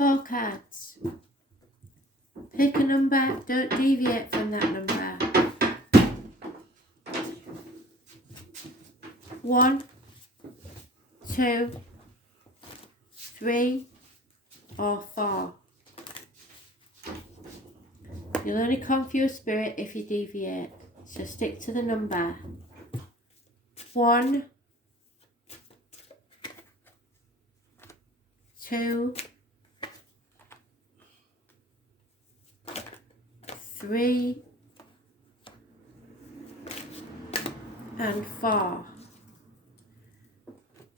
4 cards. Pick a number, don't deviate from that number. 1, 2, 3, or 4. You'll only confuse spirit if you deviate, so stick to the number. 1, 2, 3, and 4.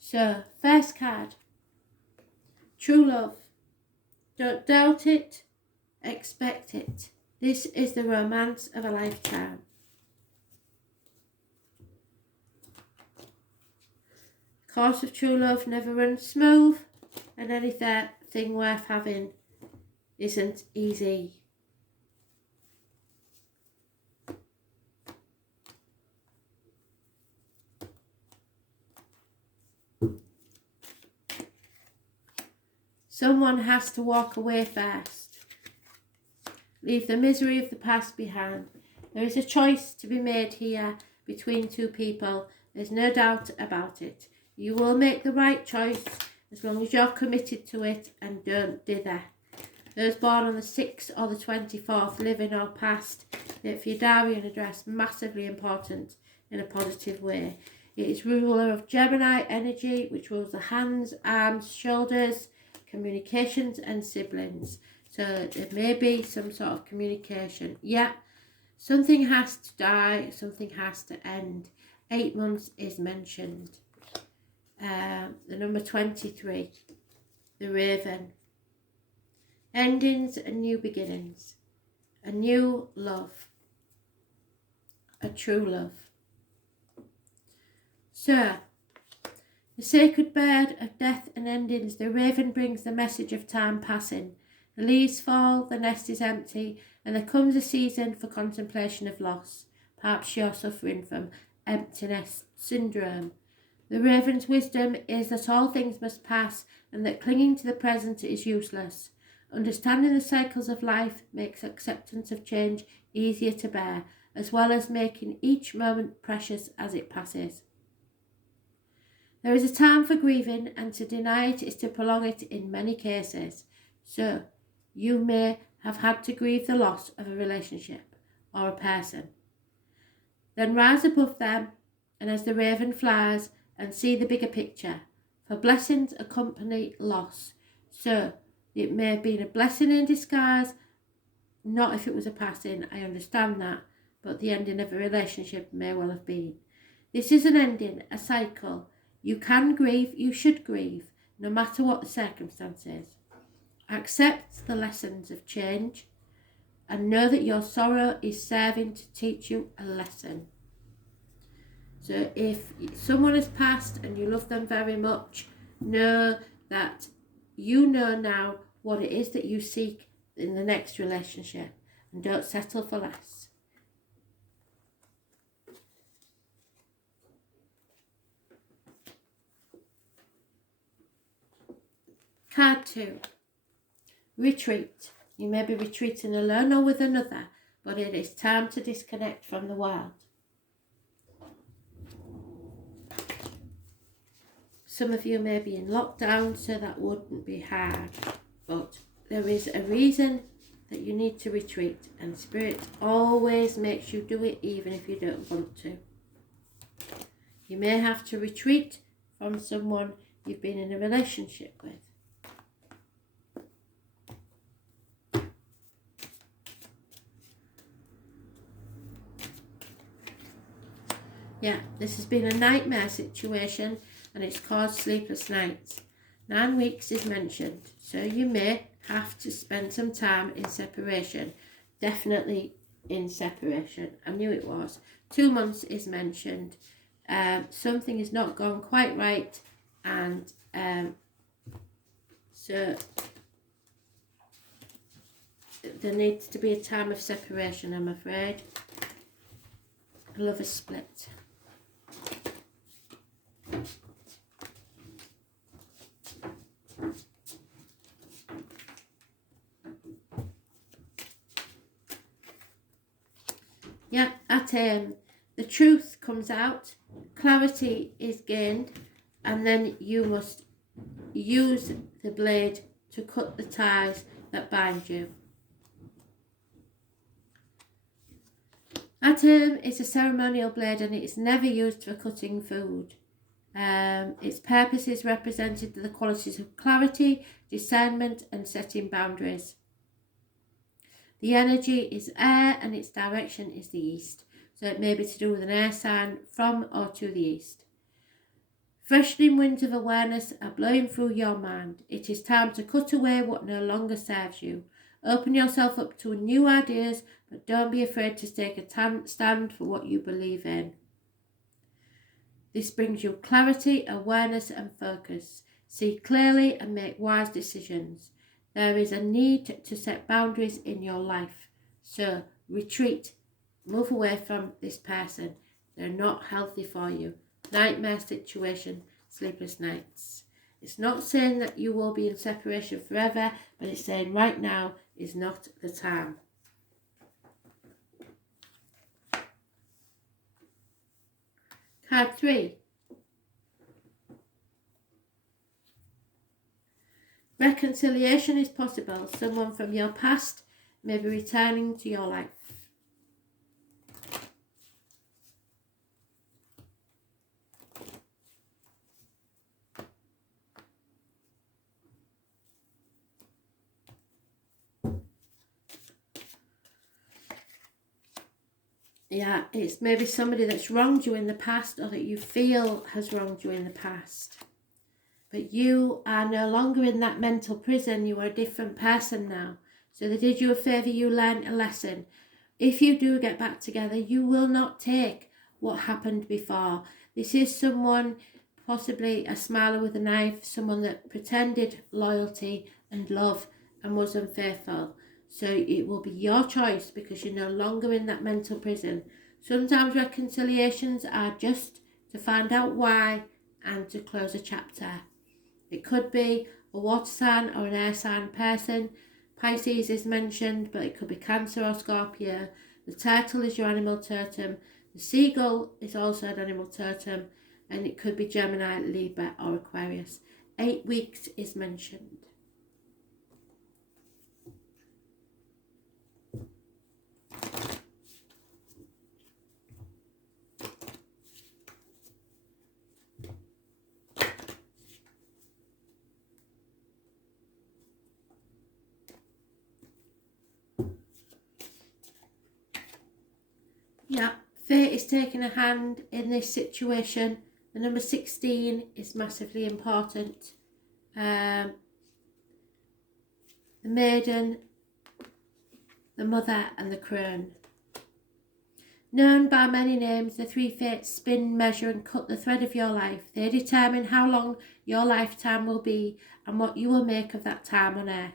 So, first card, true love. Don't doubt it, expect it. This is the romance of a lifetime. The course of true love never runs smooth, and anything worth having isn't easy. Someone has to walk away first. Leave the misery of the past behind. There is a choice to be made here between two people. There's no doubt about it. You will make the right choice as long as you're committed to it and don't dither. Those born on the 6th or the 24th, living or past, for your diary and address, massively important in a positive way. It is ruler of Gemini energy, which rules the hands, arms, shoulders, communications and siblings. So there may be some sort of communication. Yeah, something has to die, something has to end. 8 months is mentioned. The number 23, the Raven. Endings and new beginnings. A new love. A true love. So, the sacred bird of death and endings, the raven brings the message of time passing. The leaves fall, the nest is empty, and there comes a season for contemplation of loss. Perhaps you're suffering from emptiness syndrome. The raven's wisdom is that all things must pass and that clinging to the present is useless. Understanding the cycles of life makes acceptance of change easier to bear, as well as making each moment precious as it passes. There is a time for grieving, and to deny it is to prolong it in many cases. So, you may have had to grieve the loss of a relationship or a person. Then rise above them, and as the raven flies, and see the bigger picture. For blessings accompany loss. So, it may have been a blessing in disguise, not if it was a passing, I understand that, but the ending of a relationship may well have been. This is an ending, a cycle. You can grieve, you should grieve, no matter what the circumstances. Accept the lessons of change and know that your sorrow is serving to teach you a lesson. So if someone has passed and you love them very much, know that you know now what it is that you seek in the next relationship and don't settle for less. Card 2. Retreat. You may be retreating alone or with another, but it is time to disconnect from the world. Some of you may be in lockdown, so that wouldn't be hard, but there is a reason that you need to retreat, and Spirit always makes you do it even if you don't want to. You may have to retreat from someone you've been in a relationship with. Yeah, this has been a nightmare situation and it's caused sleepless nights. 9 weeks is mentioned, so you may have to spend some time in separation. Definitely in separation. I knew it was. 2 months is mentioned. Something has not gone quite right, and so there needs to be a time of separation, I'm afraid. A lover's split. Yeah, the truth comes out, clarity is gained, and then you must use the blade to cut the ties that bind you. Atum is a ceremonial blade and it is never used for cutting food. Its purpose is represented the qualities of clarity, discernment, and setting boundaries. The energy is air and its direction is the east. So it may be to do with an air sign from or to the east. Freshening winds of awareness are blowing through your mind. It is time to cut away what no longer serves you. Open yourself up to new ideas, but don't be afraid to take a stand for what you believe in. This brings you clarity, awareness, and focus. See clearly and make wise decisions. There is a need to set boundaries in your life. So retreat, move away from this person. They're not healthy for you. Nightmare situation, sleepless nights. It's not saying that you will be in separation forever, but it's saying right now is not the time. Card 3. Reconciliation is possible. Someone from your past may be returning to your life. Yeah, it's maybe somebody that's wronged you in the past or that you feel has wronged you in the past. But you are no longer in that mental prison. You are a different person now. So they did you a favour, you learned a lesson. If you do get back together, you will not take what happened before. This is someone, possibly a smiler with a knife, someone that pretended loyalty and love and was unfaithful. So it will be your choice because you're no longer in that mental prison. Sometimes reconciliations are just to find out why and to close a chapter. It could be a water sign or an air sign person. Pisces is mentioned, but it could be Cancer or Scorpio. The turtle is your animal totem. The seagull is also an animal totem. And it could be Gemini, Libra or Aquarius. 8 weeks is mentioned. Yeah, fate is taking a hand in this situation. The number 16 is massively important. The maiden, the mother and the crone. Known by many names, the three fates spin, measure and cut the thread of your life. They determine how long your lifetime will be and what you will make of that time on earth.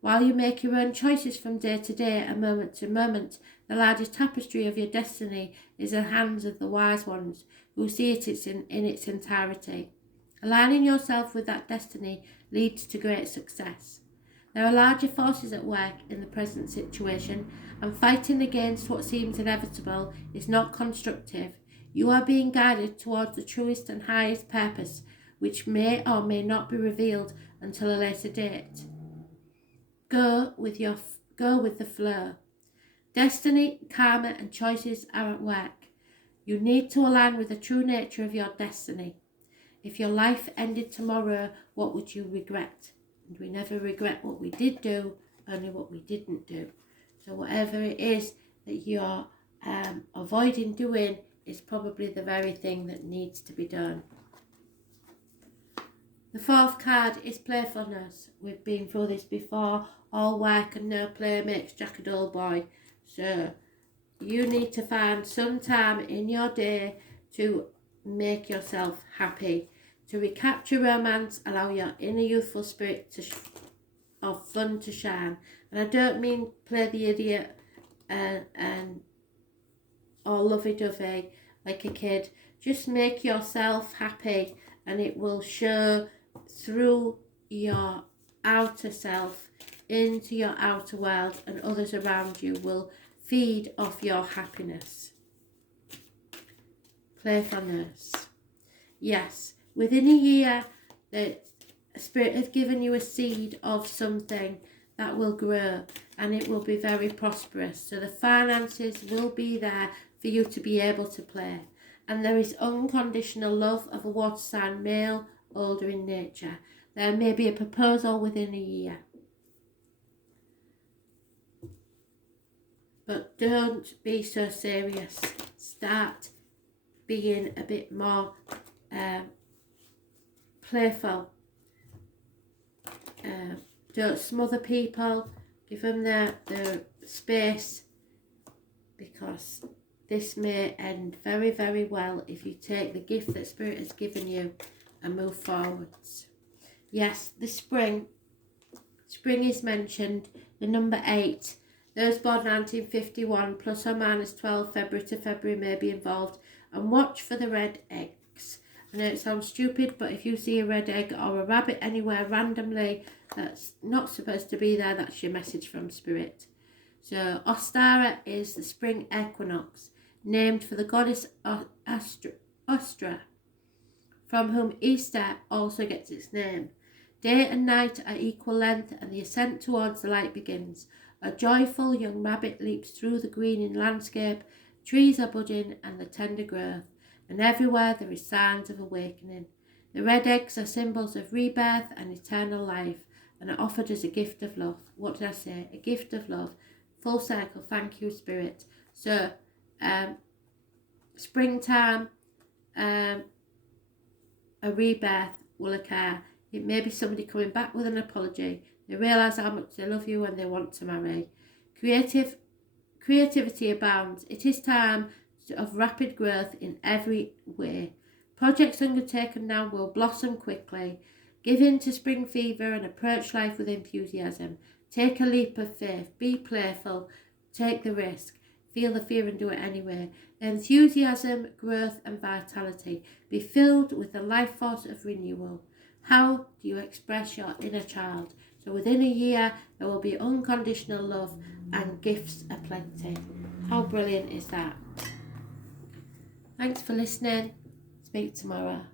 While you make your own choices from day to day and moment to moment, the largest tapestry of your destiny is in the hands of the wise ones who see it in its entirety. Aligning yourself with that destiny leads to great success. There are larger forces at work in the present situation, and fighting against what seems inevitable is not constructive. You are being guided towards the truest and highest purpose, which may or may not be revealed until a later date. Go with the flow. Destiny, karma, and choices are at work. You need to align with the true nature of your destiny. If your life ended tomorrow, what would you regret? And we never regret what we did do, only what we didn't do. So whatever it is that you're avoiding doing is probably the very thing that needs to be done. The fourth card is playfulness. We've been through this before. All work and no play makes Jack a dull boy. So you need to find some time in your day to make yourself happy. To recapture romance, allow your inner youthful spirit of fun to shine. And I don't mean play the idiot and or lovey-dovey like a kid. Just make yourself happy and it will show through your outer self into your outer world, and others around you will feed off your happiness. Playfulness. Yes, within a year, the Spirit has given you a seed of something that will grow, and it will be very prosperous. So the finances will be there for you to be able to play. And there is unconditional love of a water sign, male, older in nature. There may be a proposal within a year. But don't be so serious. Start being a bit more playful. Don't smother people. Give them their space, because this may end very, very well if you take the gift that Spirit has given you and move forwards. Yes, the spring. Spring is mentioned, the number 8. Those born 1951, plus or minus 12 February to February may be involved. And watch for the red eggs. I know it sounds stupid, but if you see a red egg or a rabbit anywhere randomly that's not supposed to be there, that's your message from Spirit. So Ostara is the spring equinox, named for the goddess Ostra, from whom Easter also gets its name. Day and night are equal length, and the ascent towards the light begins. A joyful young rabbit leaps through the greening landscape. Trees are budding and the tender growth, and everywhere there is signs of awakening. The red eggs are symbols of rebirth and eternal life, and are offered as a gift of love. What did I say? A gift of love. Full circle. Thank you, Spirit. So, springtime, a rebirth will occur. It may be somebody coming back with an apology. They realise how much they love you and they want to marry. Creativity abounds. It is time of rapid growth in every way. Projects undertaken now will blossom quickly. Give in to spring fever and approach life with enthusiasm. Take a leap of faith. Be playful. Take the risk. Feel the fear and do it anyway. Enthusiasm, growth and vitality. Be filled with the life force of renewal. How do you express your inner child? So within a year, there will be unconditional love and gifts aplenty. How brilliant is that? Thanks for listening. Speak tomorrow.